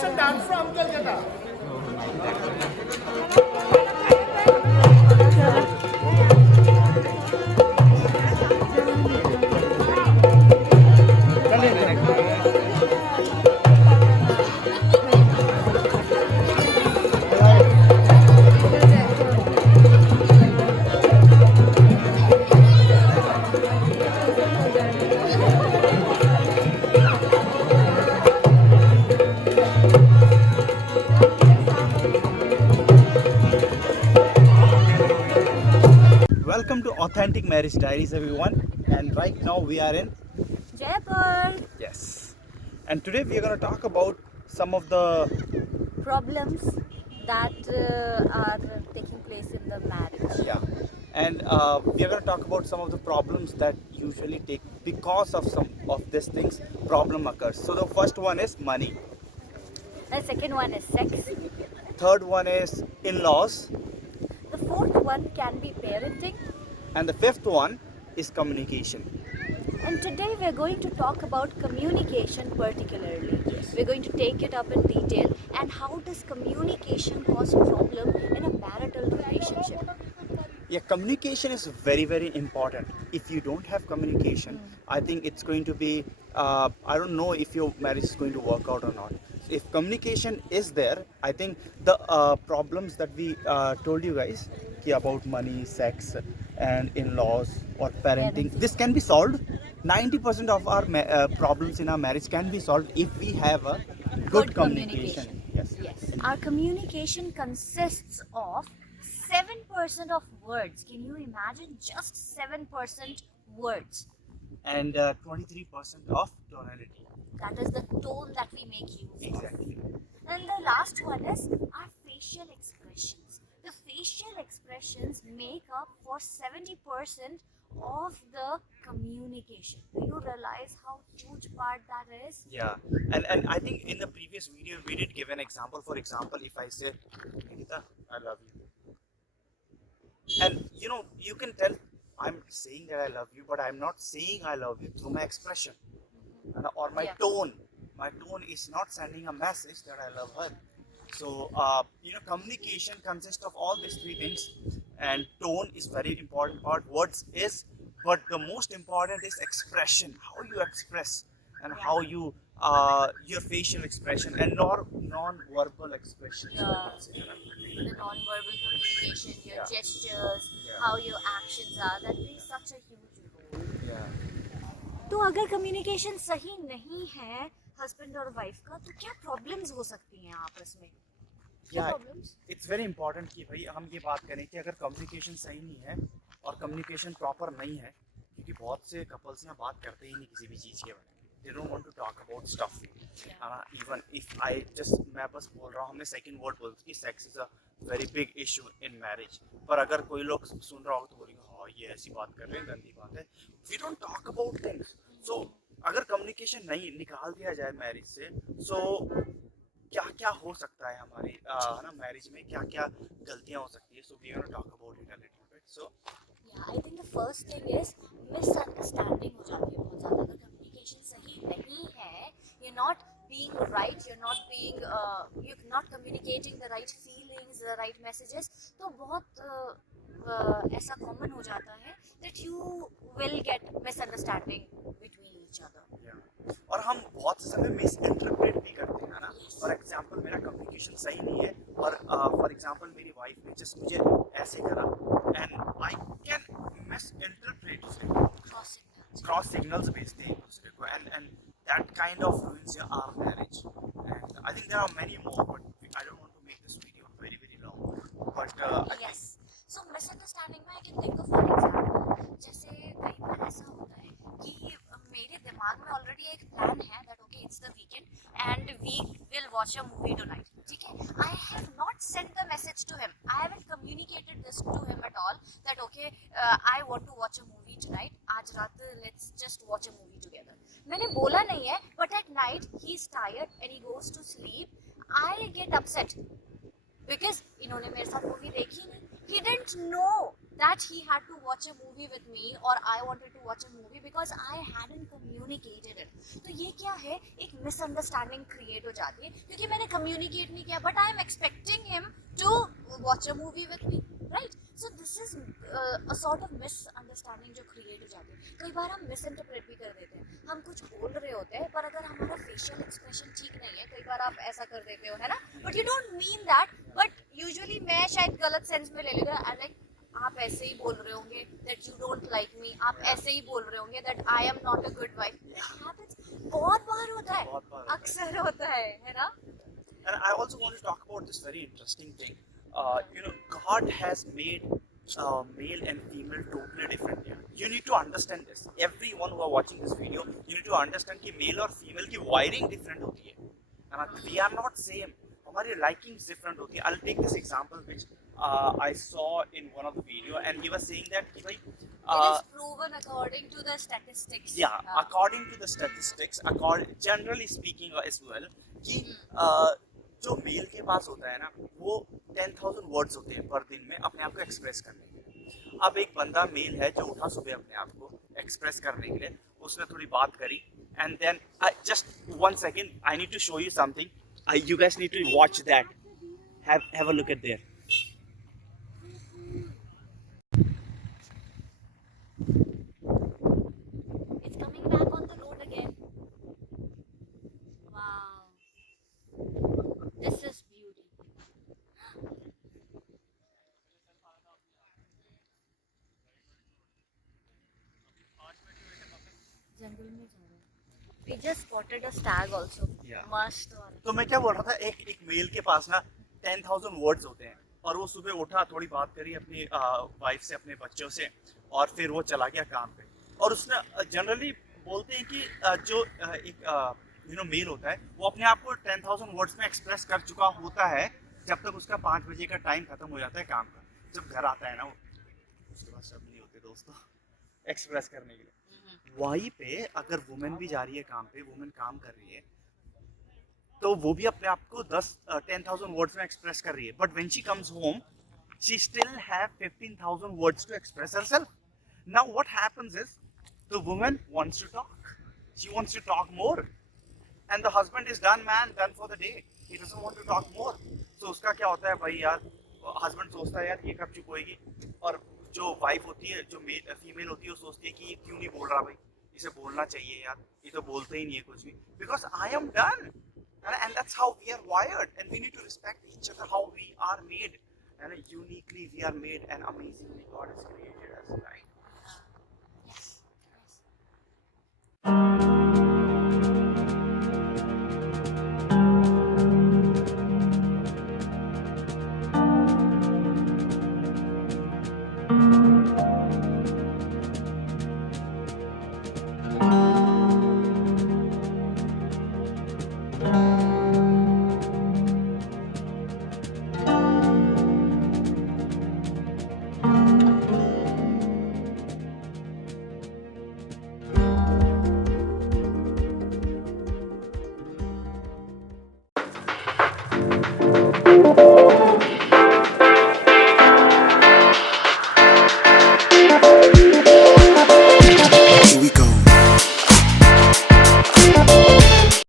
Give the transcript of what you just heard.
traditional dance from Calcutta. Welcome to Authentic Marriage Diaries, everyone. And right now we are in Jaipur. yes. And today we are going to talk about some of the Problems that are taking place in the marriage. yeah, and we are going to talk about some of the problems that usually take because of some of these things. Problem occurs. So the first one is money. The second one is sex. Third one is in-laws, The fourth one can be parenting. and the fifth one is communication. And today we're going to talk about communication particularly. Yes. We're going to take it up in detail and how does communication cause a problem in a marital relationship. Yeah, communication is very, very important. If you don't have communication, I think it's going to be, I don't know if your marriage is going to work out or not. If communication is there, I think the problems that we told you guys about money, sex, and in-laws or parenting, this can be solved. 90% of our problems in our marriage can be solved if we have a good communication. Yes. Yes. Our communication consists of 7% of words. Can you imagine? Just 7% words. And 23% of tonality. That is the tone that we make use of. Exactly. And the last one is our facial expressions. The facial expressions make up for 70% of the communication. Do you realize how huge part that is? Yeah, and I think in the previous video we did give an example. For example, if I say, Nikita, I love you, and you can tell I'm saying that I love you, but I'm not saying I love you through my expression or my Yeah. tone. My tone is not sending a message that I love her. So communication consists of all these three things, and tone is very important part. Words is, but the most important is expression. How you express and how you your facial expression and non-verbal expression. Yeah. The non-verbal communication, your Yeah. gestures, Yeah. how your actions are, that plays such a huge role. Yeah. तो अगर communication सही नहीं है husband और wife का तो क्या problems हो सकती हैं आपस में क्या Yeah, problems it's very important कि भाई हम ये बात करें कि अगर कम्युनिकेशन सही नहीं है और कम्युनिकेशन प्रॉपर नहीं है, क्योंकि बहुत से कपल्स यहाँ बात करते ही नहीं किसी भी चीज़ के बारे में. They don't want to talk about stuff. Even if I just मैं बस बोल रहा हूँ, हमने सेकंड वर्ड बोल कि sex is a very big issue in marriage, पर अगर कोई लोग सुन रहा हो तो बोलेंगे हाँ ये ऐसी बात कर रहे हैं, गंदी बात है. We don't talk about things. So अगर कम्युनिकेशन नहीं निकाल दिया जाए मैरिज से, सो क्या क्या हो सकता है हमारी है ना मैरिज में, क्या क्या गलतियां हो सकती है. So we are talk about it a little bit. So I think the first thing is misunderstanding हो जाती है बहुत ज़्यादा अगर कम्युनिकेशन सही नहीं है you not being right, you're not being you're not communicating the right feelings, the right messages, तो बहुत ऐसा common हो जाता है that you will get misunderstanding between each other. और हम बहुत से समय मिस इंटरप्रेट भी करते हैं ना. फॉर एग्जाम्पल मेरा कम्युनिकेशन सही नहीं है और फॉर एग्जाम्पल मेरी वाइफ ने जस्ट मुझे ऐसे करा and I can miss interpret cross signals भेजते हैं एक दूसरे को, and that kind of ruins our marriage. And I think there are many more, but I don't want to make this video very very long. But Yes. So misunderstanding में I can think of one example. जैसे कई बार ऐसा होता है कि मेरे दिमाग में ऑलरेडी एक प्लान है that okay it's the weekend and we will watch a movie tonight. ठीक है? I have not sent the message to him. I haven't communicated this to him at all that okay I want to watch a movie tonight. आज रात let's just watch a movie together. मैंने बोला नहीं है but at night he's tired and he goes to sleep. I get upset because इन्होंने मेरे साथ movie देखी नहीं. He didn't know that he had to watch a movie with me or I wanted to watch a movie because I hadn't communicated communicated it. तो ये क्या है, एक मिसअंडरस्टैंडिंग क्रिएट हो जाती है क्योंकि मैंने कम्युनिकेट नहीं किया, but I am expecting him to watch a movie with me, right. So this is a sort of misunderstanding जो क्रिएट हो जाती है। कई बार हम मिस इंटरप्रेट भी कर देते हैं, हम कुछ बोल रहे होते हैं पर अगर हमारा फेशियल एक्सप्रेशन ठीक नहीं है, कई बार आप ऐसा कर देते हो, है ना, but you don't mean that, but usually मैं शायद गलत सेंस में ले लेता हूँ, लाइक आप ऐसे ही बोल रहे होंगे that you don't like me, आप ऐसे ही बोल रहे होंगे that I am not a good wife. बहुत बार होता है, बहुत बार होता है। अक्सर होता है ना। And I also want to talk about this very interesting thing. God has made male and female totally different. Yeah? You need to understand this. Everyone who are watching this video, you need to understand कि male और female की wiring different होती है. And we are not same. हमारी likings different होती है. I'll take this example which I saw in one of the video, and he was saying that कि भाई It is proven according to the statistics. yeah, according to the statistics, generally speaking as well, कि जो mail के पास होता है ना, वो 10,000 words होते हैं पर दिन में अपने आप को एक्सप्रेस करने के लिए। अब एक बंदा मेल है जो उठा सुबह अपने आप को एक्सप्रेस करने के लिए, उसने थोड़ी बात करी, and then just 1 second, I need to show you something, you guys need to watch that, have a look at there. It's coming back on the road again. Wow. This is beauty. जंगल में जा रहा है। We just spotted a stag also. Yeah. मस्त वाला। तो मैं क्या बोल रहा था, एक मेल के पास ना 10,000 वर्ड्स होते हैं, और वो सुबह उठा, थोड़ी बात करी अपनी वाइफ से, अपने बच्चों से, और फिर वो चला गया काम पे। और उसने जनरली बोलते हैं कि जो एक मेल होता है, वो अपने आप को 10,000 वर्ड्स में एक्सप्रेस कर चुका होता है जब तक उसका 5 बजे का टाइम खत्म हो जाता है काम का। जब घर आता है ना वो, उसके बाद सब नहीं होते दोस्तों एक्सप्रेस करने के लिए। वहीं पे अगर वुमेन भी जा रही है काम पे, वुमेन काम कर रही है, तो वो भी अपने आप को 10,000 वर्ड्स में एक्सप्रेस कर रही है, but when she comes home she still have 15,000 words to express herself. Now what happens is, the woman wants to talk, she wants to talk more, and the husband is done for the day, he doesn't want to talk more. So उसका क्या होता है भाई यार, husband सोचता है यार ये कब चुप होएगी, और जो वाइफ होती है, जो फीमेल होती है, वो सोचती है कि ये क्यों नहीं बोल रहा भाई, इसे बोलना चाहिए यार, ये तो बोलते ही नहीं है कुछ भी, because I am done. And that's how we are wired, and we need to respect each other, how we are made, and uniquely we are made, and amazingly God has created us, right?